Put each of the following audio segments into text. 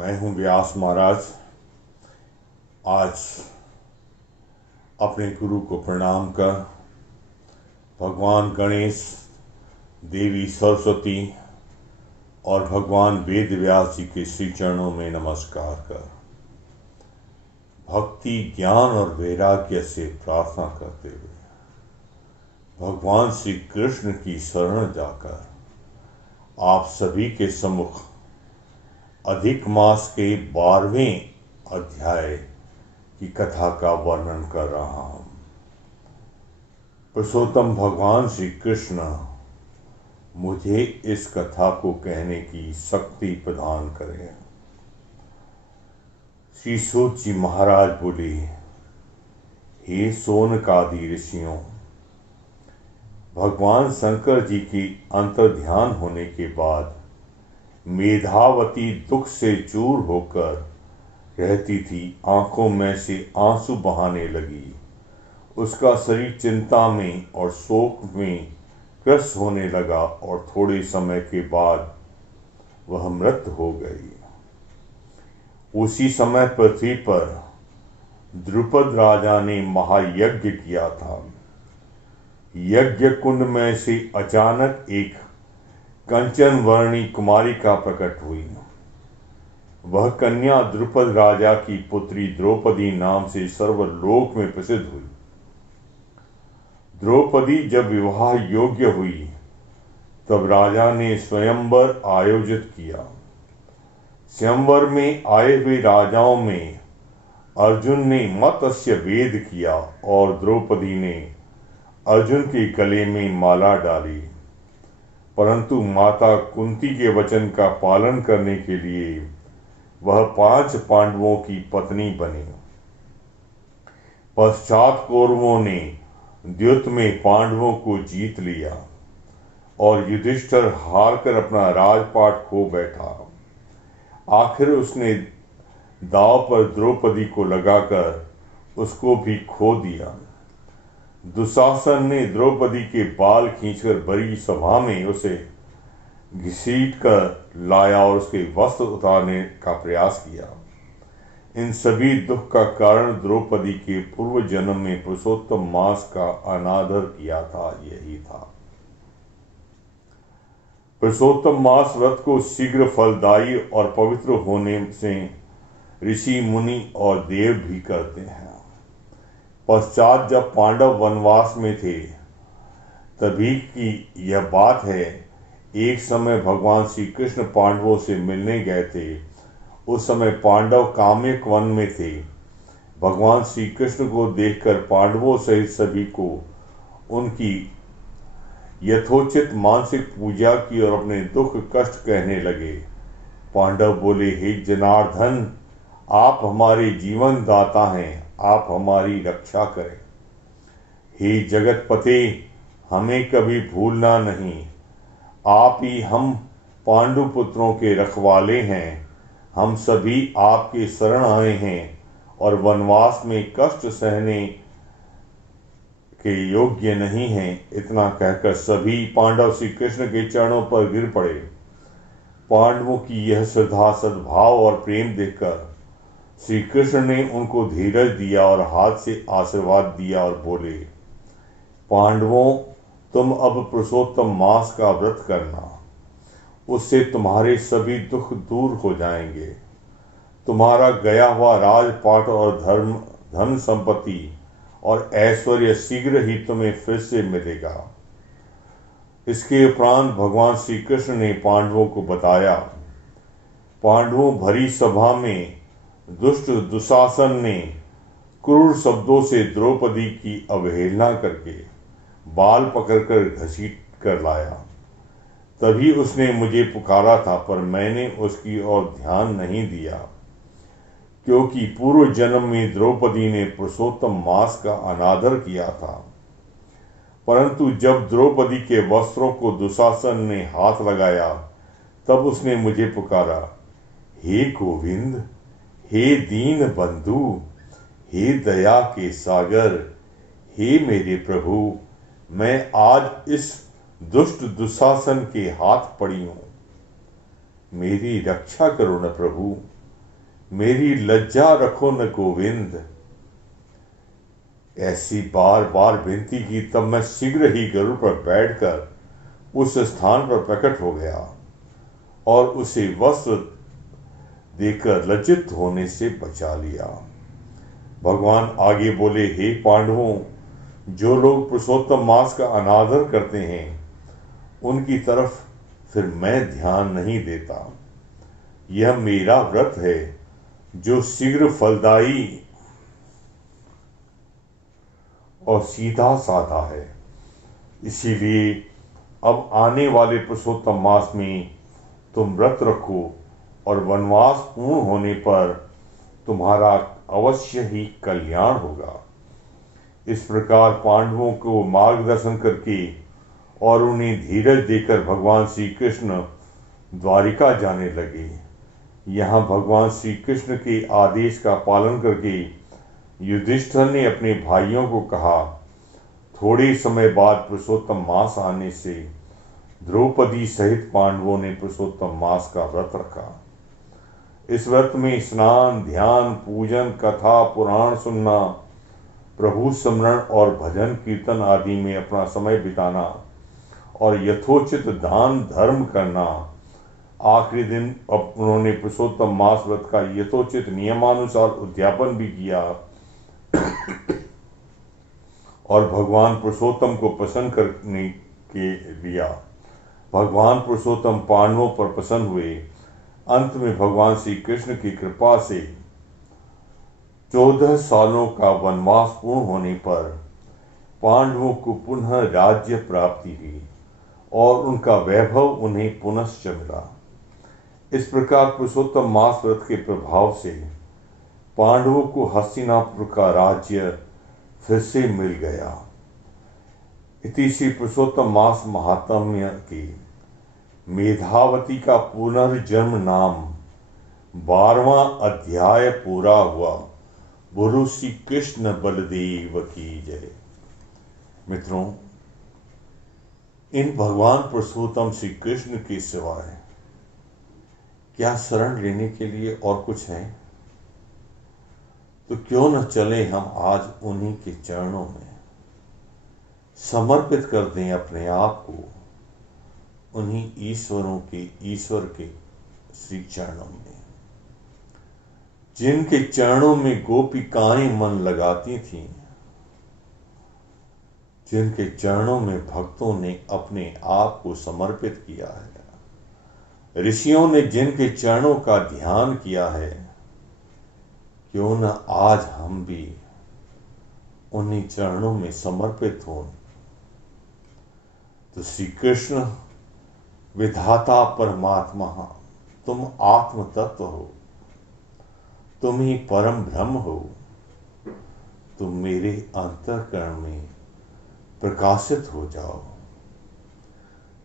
मैं हूं व्यास महाराज। आज अपने गुरु को प्रणाम कर भगवान गणेश, देवी सरस्वती और भगवान वेद व्यास जी के श्री चरणों में नमस्कार कर भक्ति, ज्ञान और वैराग्य से प्रार्थना करते हुए भगवान श्री कृष्ण की शरण जाकर आप सभी के सम्मुख अधिक मास के 12वें अध्याय की कथा का वर्णन कर रहा हूं। पुरुषोत्तम भगवान श्री कृष्ण मुझे इस कथा को कहने की शक्ति प्रदान करें। श्री सूत जी महाराज बोले, हे सोनकादि ऋषियों, भगवान शंकर जी की अंतर्ध्यान होने के बाद मेधावती दुख से चूर होकर रहती थी। आंखों में से आंसू बहाने लगी। उसका शरीर चिंता में और शोक में ग्रस्त होने लगा और थोड़े समय के बाद वह मृत हो गई। उसी समय पृथ्वी पर द्रुपद राजा ने महायज्ञ किया था। यज्ञ कुंड में से अचानक एक कंचन वर्णी कुमारिका प्रकट हुई। वह कन्या द्रुपद राजा की पुत्री द्रौपदी नाम से सर्वलोक में प्रसिद्ध हुई। द्रौपदी जब विवाह योग्य हुई तब राजा ने स्वयंवर आयोजित किया। स्वयंवर में आए हुए राजाओं में अर्जुन ने मत्स्य वेद किया और द्रौपदी ने अर्जुन के गले में माला डाली, परंतु माता कुंती के वचन का पालन करने के लिए वह 5 पांडवों की पत्नी बनी। पश्चात कौरवों ने द्युत में पांडवों को जीत लिया और युधिष्ठिर हारकर अपना राजपाट खो बैठा। आखिर उसने दांव पर द्रौपदी को लगाकर उसको भी खो दिया। दुशासन ने द्रौपदी के बाल खींचकर बड़ी सभा में उसे घसीट कर लाया और उसके वस्त्र उतारने का प्रयास किया। इन सभी दुख का कारण द्रौपदी के पूर्व जन्म में पुरुषोत्तम मास का अनादर किया था, यही था। पुरुषोत्तम मास व्रत को शीघ्र फलदायी और पवित्र होने से ऋषि, मुनि और देव भी करते हैं। पश्चात जब पांडव वनवास में थे तभी की यह बात है। एक समय भगवान श्री कृष्ण पांडवों से मिलने गए थे। उस समय पांडव काम्यक वन में थे। भगवान श्री कृष्ण को देखकर पांडवों सहित सभी को उनकी यथोचित मानसिक पूजा की और अपने दुख कष्ट कहने लगे। पांडव बोले, हे जनार्दन, आप हमारे जीवन दाता हैं, आप हमारी रक्षा करें। हे जगतपते, हमें कभी भूलना नहीं। आप ही हम पांडु पुत्रों के रखवाले हैं। हम सभी आपके शरण आए हैं और वनवास में कष्ट सहने के योग्य नहीं हैं। इतना कहकर सभी पांडव श्री कृष्ण के चरणों पर गिर पड़े। पांडवों की यह श्रद्धा, सद्भाव और प्रेम देखकर श्री कृष्ण ने उनको धीरज दिया और हाथ से आशीर्वाद दिया और बोले, पांडवों, तुम अब पुरुषोत्तम मास का व्रत करना। उससे तुम्हारे सभी दुख दूर हो जाएंगे। तुम्हारा गया हुआ राजपाट और धन संपत्ति और ऐश्वर्य शीघ्र ही तुम्हें फिर से मिलेगा। इसके उपरांत भगवान श्री कृष्ण ने पांडवों को बताया। पांडवों भरी सभा में दुष्ट दुशासन ने क्रूर शब्दों से द्रौपदी की अवहेलना करके बाल पकड़कर घसीट कर लाया। तभी उसने मुझे पुकारा था, पर मैंने उसकी ओर ध्यान नहीं दिया, क्योंकि पूर्व जन्म में द्रौपदी ने पुरुषोत्तम मास का अनादर किया था। परंतु जब द्रौपदी के वस्त्रों को दुशासन ने हाथ लगाया तब उसने मुझे पुकारा, हे गोविंद, हे दीन बंधु, हे दया के सागर, हे मेरे प्रभु, मैं आज इस दुष्ट दुशासन के हाथ पड़ी हूं। मेरी रक्षा करो न प्रभु। मेरी लज्जा रखो न गोविंद। ऐसी बार बार विनती की, तब मैं शीघ्र ही गरुड़ पर बैठकर उस स्थान पर प्रकट हो गया और उसे वस्त्र देकर लज्जित होने से बचा लिया। भगवान आगे बोले, हे पांडवों, जो लोग पुरुषोत्तम मास का अनादर करते हैं उनकी तरफ फिर मैं ध्यान नहीं देता। यह मेरा व्रत है जो शीघ्र फलदायी और सीधा साधा है। इसीलिए अब आने वाले पुरुषोत्तम मास में तुम व्रत रखो और वनवास पूर्ण होने पर तुम्हारा अवश्य ही कल्याण होगा। इस प्रकार पांडवों को मार्गदर्शन करके और उन्हें धीरज देकर भगवान श्री कृष्ण द्वारिका जाने लगे। यहाँ भगवान श्री कृष्ण के आदेश का पालन करके युधिष्ठिर ने अपने भाइयों को कहा, थोड़े समय बाद पुरुषोत्तम मास आने से द्रौपदी सहित पांडवों ने पुरुषोत्तम मास का व्रत रखा। इस व्रत में स्नान, ध्यान, पूजन, कथा, पुराण सुनना, प्रभु स्मरण और भजन कीर्तन आदि में अपना समय बिताना और यथोचित दान धर्म करना। आखिरी दिन अब उन्होंने पुरुषोत्तम मास व्रत का यथोचित नियमानुसार उद्यापन भी किया और भगवान पुरुषोत्तम को प्रसन्न करने के लिया। भगवान पुरुषोत्तम पांडवों पर प्रसन्न हुए। अंत में भगवान श्री कृष्ण की कृपा से 14 सालों का वनवास पूर्ण होने पर पांडवों को पुनः राज्य प्राप्ति हुई और उनका वैभव उन्हें पुनश्च मिला। इस प्रकार पुरुषोत्तम मास व्रत के प्रभाव से पांडवों को हस्तिनापुर का राज्य फिर से मिल गया। इति श्री पुरुषोत्तम मास महात्म्य की मेधावती का पुनर्जन्म नाम 12वां अध्याय पूरा हुआ। बोलो श्री कृष्ण बलदेव की जय। मित्रों, इन भगवान पुरुषोत्तम श्री कृष्ण के सिवाय क्या शरण लेने के लिए और कुछ है? तो क्यों न चले हम आज उन्हीं के चरणों में, समर्पित कर दें अपने आप को उन्हीं ईश्वर के श्री चरणों में, जिनके चरणों में गोपिकाएं मन लगाती थीं, जिनके चरणों में भक्तों ने अपने आप को समर्पित किया है, ऋषियों ने जिनके चरणों का ध्यान किया है, क्यों न आज हम भी उन्हीं चरणों में समर्पित हों। तो श्री कृष्ण विधाता परमात्मा, तुम आत्म तत्व हो, तुम ही परम ब्रह्म हो। तुम मेरे अंतःकरण में प्रकाशित हो जाओ।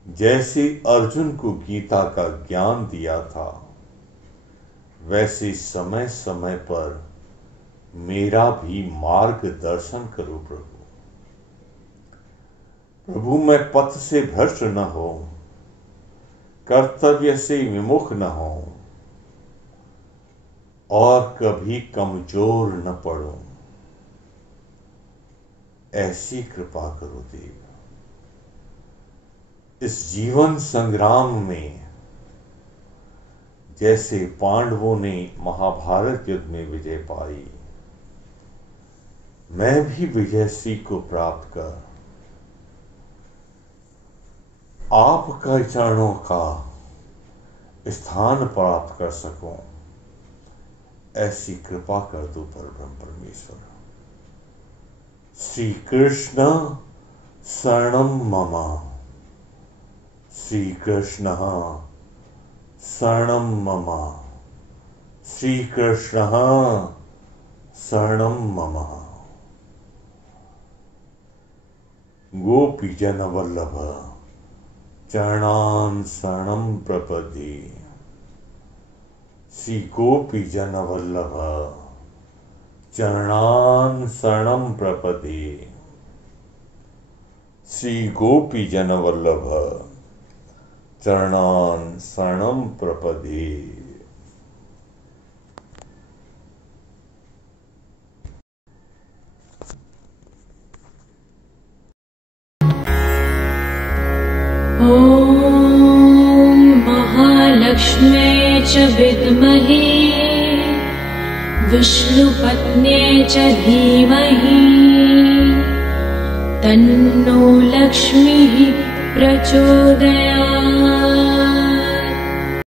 जैसे अर्जुन को गीता का ज्ञान दिया था, वैसे समय समय पर मेरा भी मार्गदर्शन करो प्रभु। प्रभु, मैं पथ से भ्रष्ट न हो, कर्तव्य से विमुख न हो और कभी कमजोर न पड़ो। ऐसी कृपा करो देव। इस जीवन संग्राम में जैसे पांडवों ने महाभारत युद्ध में विजय पाई, मैं भी विजयश्री को प्राप्त कर आपका चरणों का स्थान प्राप्त कर सकूं, ऐसी कृपा कर दो परब्रह्म परमेश्वर। श्री कृष्ण शरणम मम, श्री कृष्ण शरणम मम, श्री कृष्ण शरणम मम। गोपीजन वल्लभ चरणान शरणं प्रपद्ये। श्री गोपीजन वल्लभ चरणान शरणं प्रपद्ये। श्री गोपीजन वल्लभ चरणान शरणं प्रपद्ये। च विद्महे विष्णुपत्न्यै च धीमहि तन्नो लक्ष्मीः प्रचोदयात्।